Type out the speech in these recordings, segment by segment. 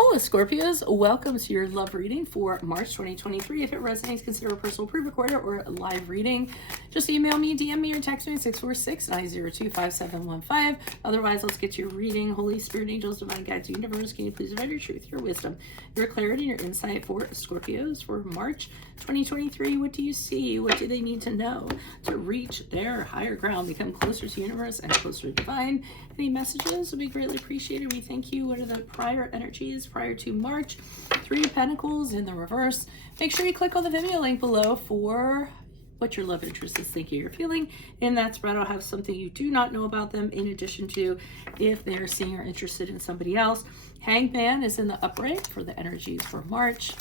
Hello, Scorpios. Welcome to your love reading for March 2023. If it resonates, consider a personal pre-recorded or a live reading. Just email me, DM me, or text me at 646-902-5715. Otherwise, let's get to your reading. Holy Spirit, angels, divine guides, universe, can you please provide your truth, your wisdom, your clarity, and your insight for Scorpios for March 2023? What do you see? What do they need to know to reach their higher ground, become closer to universe and closer to divine? Any messages would be greatly appreciated. We thank you. What are the prior energies prior to March? Three of Pentacles in the reverse. Make sure you click on the Vimeo link below for what your love interest is thinking you're feeling. In that spread, I'll have something you do not know about them, in addition to if they're seeing or interested in somebody else. Hangman is in the upright for the energies for March.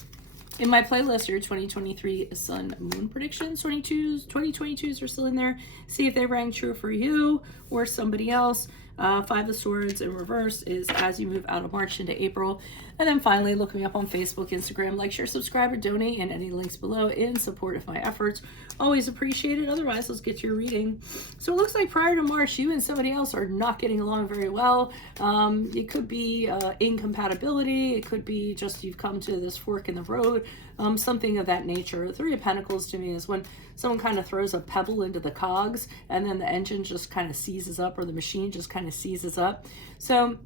In my playlist, your 2023 Sun Moon predictions, 2022s are still in there. See if they rang true for you or somebody else. Five of Swords in reverse is as you move out of March into April. And then finally, look me up on Facebook, Instagram, like, share, subscribe, or donate, and any links below in support of my efforts. Always appreciate it. Otherwise, let's get to your reading. So it looks like prior to March, you and somebody else are not getting along very well. It could be incompatibility. It could be just you've come to this fork in the road, something of that nature. Three of Pentacles to me is when someone kind of throws a pebble into the cogs and then the engine just kind of seizes up, or the machine just kind of seizes up. So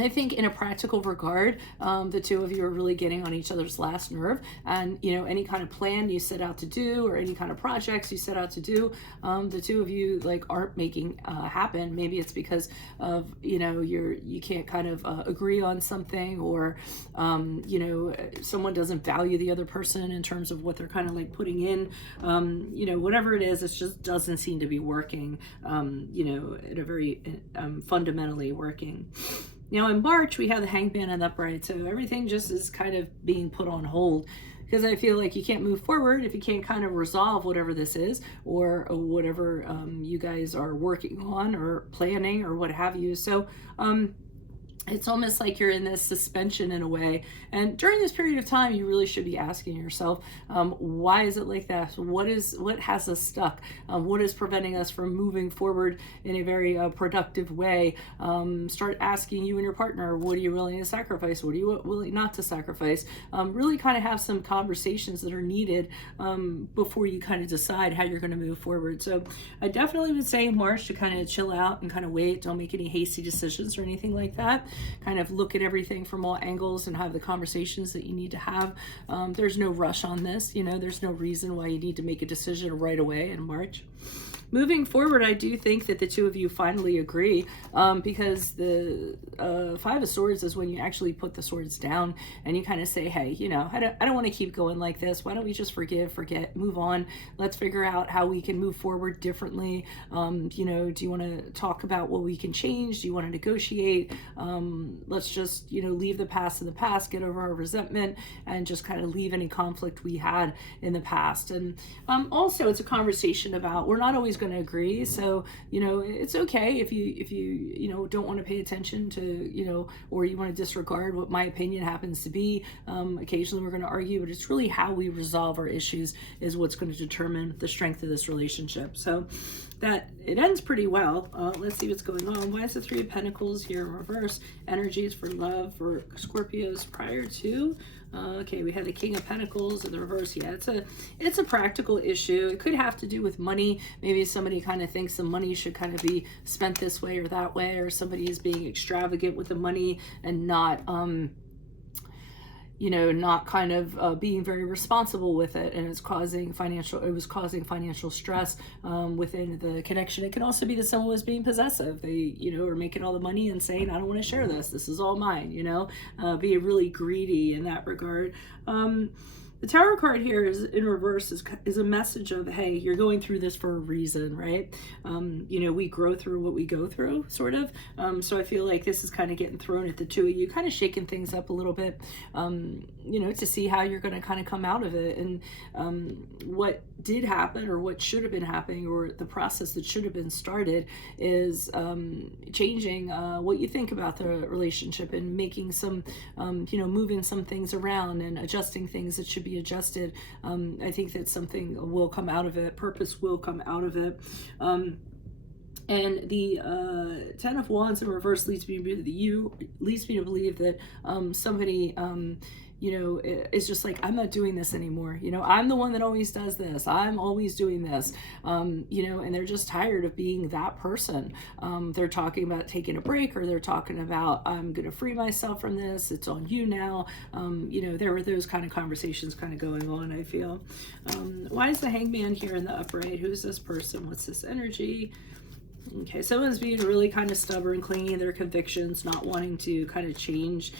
I think in a practical regard, the two of you are really getting on each other's last nerve, and any kind of plan you set out to do or any kind of projects you set out to do, the two of you aren't making happen. Maybe it's because of you can't kind of agree on something, or someone doesn't value the other person in terms of what they're kind of putting in. Whatever it is, it just doesn't seem to be working. At a very fundamentally working. Now in March, we have the Hangman and the Upright, so everything just is kind of being put on hold, because I feel like you can't move forward if you can't kind of resolve whatever this is, or whatever you guys are working on or planning or what have you. So it's almost like you're in this suspension in a way. And during this period of time, you really should be asking yourself, why is it like that? What has us stuck? What is preventing us from moving forward in a very productive way? Start asking you and your partner, what are you willing to sacrifice? What are you willing not to sacrifice? Really kind of have some conversations that are needed before you kind of decide how you're going to move forward. So I definitely would say March to kind of chill out and kind of wait. Don't make any hasty decisions or anything like that. Kind of look at everything from all angles and have the conversations that you need to have. There's no rush on this. There's no reason why you need to make a decision right away in March. Moving forward, I do think that the two of you finally agree, because the Five of Swords is when you actually put the swords down and you kind of say, hey, I don't want to keep going like this. Why don't we just forgive, forget, move on? Let's figure out how we can move forward differently. Do you want to talk about what we can change? Do you want to negotiate? Let's just, leave the past in the past, get over our resentment, and just kind of leave any conflict we had in the past. And also, it's a conversation about, we're not always going to agree, so it's okay if you don't want to pay attention to or you want to disregard what my opinion happens to be. Occasionally we're going to argue, but it's really how we resolve our issues is what's going to determine the strength of this relationship. So that it ends pretty well. Let's see what's going on. Why is the Three of Pentacles here in reverse? Energies for love for Scorpios prior to. Okay, we had the King of Pentacles in the reverse. Yeah, it's a practical issue. It could have to do with money. Maybe somebody kind of thinks the money should kind of be spent this way or that way, or somebody is being extravagant with the money and not not kind of being very responsible with it, and it was causing financial stress within the connection. It can also be that someone was being possessive. They, are making all the money and saying, I don't want to share this. This is all mine, being really greedy in that regard. The Tower card here is in reverse is a message of, hey, you're going through this for a reason, right? We grow through what we go through, sort of. So I feel like this is kind of getting thrown at the two of you, kind of shaking things up a little bit, to see how you're going to kind of come out of it, and what did happen or what should have been happening, or the process that should have been started is changing what you think about the relationship, and making some, moving some things around and adjusting things that should be adjusted. I think that something will come out of it. Purpose will come out of it. And the Ten of Wands in reverse leads me to believe that somebody is just like, I'm not doing this anymore. I'm the one that always does this. I'm always doing this. And they're just tired of being that person. They're talking about taking a break, or they're talking about, I'm going to free myself from this. It's on you now. There were those kind of conversations kind of going on, I feel. Why is the Hangman here in the upright? Who's this person? What's this energy? Okay, someone's being really kind of stubborn, clinging to their convictions, not wanting to kind of change,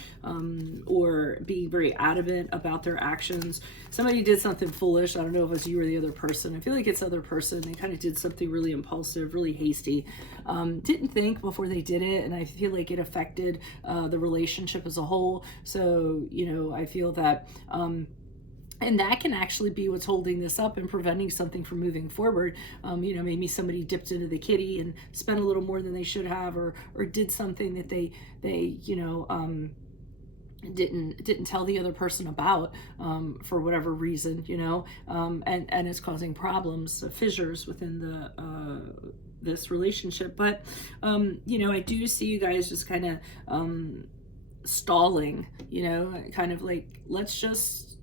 or being very adamant about their actions. Somebody did something foolish. I don't know if it was you or the other person. I feel like it's the other person. They kind of did something really impulsive, really hasty. Didn't think before they did it, and I feel like it affected the relationship as a whole. So, I feel that... and that can actually be what's holding this up and preventing something from moving forward. Maybe somebody dipped into the kitty and spent a little more than they should have, or did something that they didn't tell the other person about, for whatever reason, and it's causing problems, fissures within the this relationship. But I do see you guys just kind of stalling, kind of like, let's just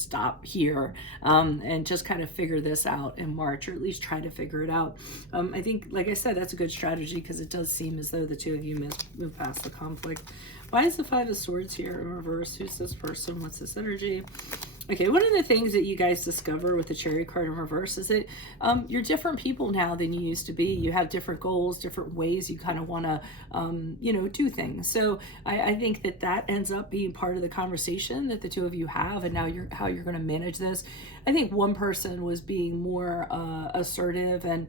stop here, and just kind of figure this out in March, or at least try to figure it out. I think, like I said, that's a good strategy, because it does seem as though the two of you move past the conflict. Why is the Five of Swords here in reverse? Who's this person? What's this energy? Okay, one of the things that you guys discover with the Chariot card in reverse is that you're different people now than you used to be. You have different goals, different ways you kind of want to, do things. So I think that ends up being part of the conversation that the two of you have, and now how you're going to manage this. I think one person was being more assertive and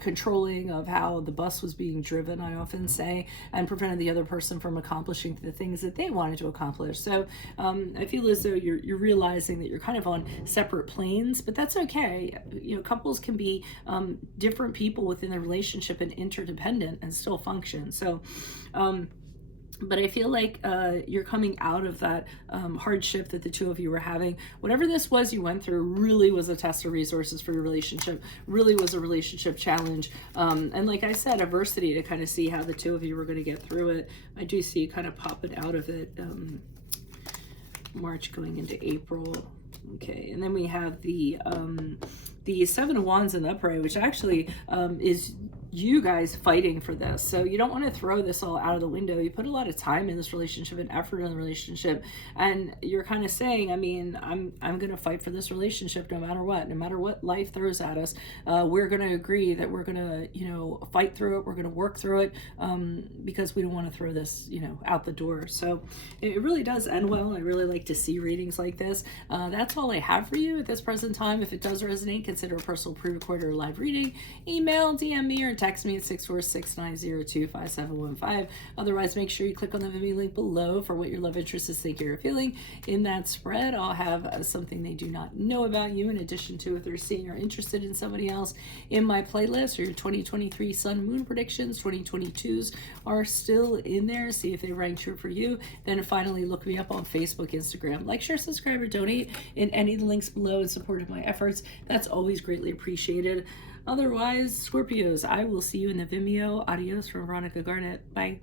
controlling of how the bus was being driven, I often say, and prevented the other person from accomplishing the things that they wanted to accomplish. So I feel as though you're realizing that you're kind of on separate planes, but that's okay. Couples can be different people within the relationship and interdependent and still function. So but I feel like you're coming out of that hardship that the two of you were having. Whatever this was you went through really was a test of resources for your relationship, really was a relationship challenge. And like I said, adversity to kind of see how the two of you were going to get through it. I do see you kind of popping out of it. March going into April. Okay, and then we have the Seven of Wands in the upright, which actually is you guys fighting for this. So you don't want to throw this all out of the window. You put a lot of time in this relationship and effort in the relationship, and you're kind of saying, I'm going to fight for this relationship no matter what life throws at us. We're going to agree that we're going to, fight through it. We're going to work through it, because we don't want to throw this, out the door. So it really does end well. I really like to see readings like this. That's all I have for you at this present time. If it does resonate, consider a personal pre-recorded or live reading. Email, DM me, or text me at 646-902-5715. Otherwise, make sure you click on the Venmo link below for what your love interest is thinking or feeling. In that spread, I'll have something they do not know about you, in addition to if they're seeing or interested in somebody else. In my playlist, or your 2023 Sun Moon predictions, 2022s are still in there. See if they rank true for you. Then finally, look me up on Facebook, Instagram. Like, share, subscribe, or donate in any of the links below in support of my efforts. That's always greatly appreciated. Otherwise, Scorpios, I will see you in the Vimeo. Adios from Veronica Garnet. Bye.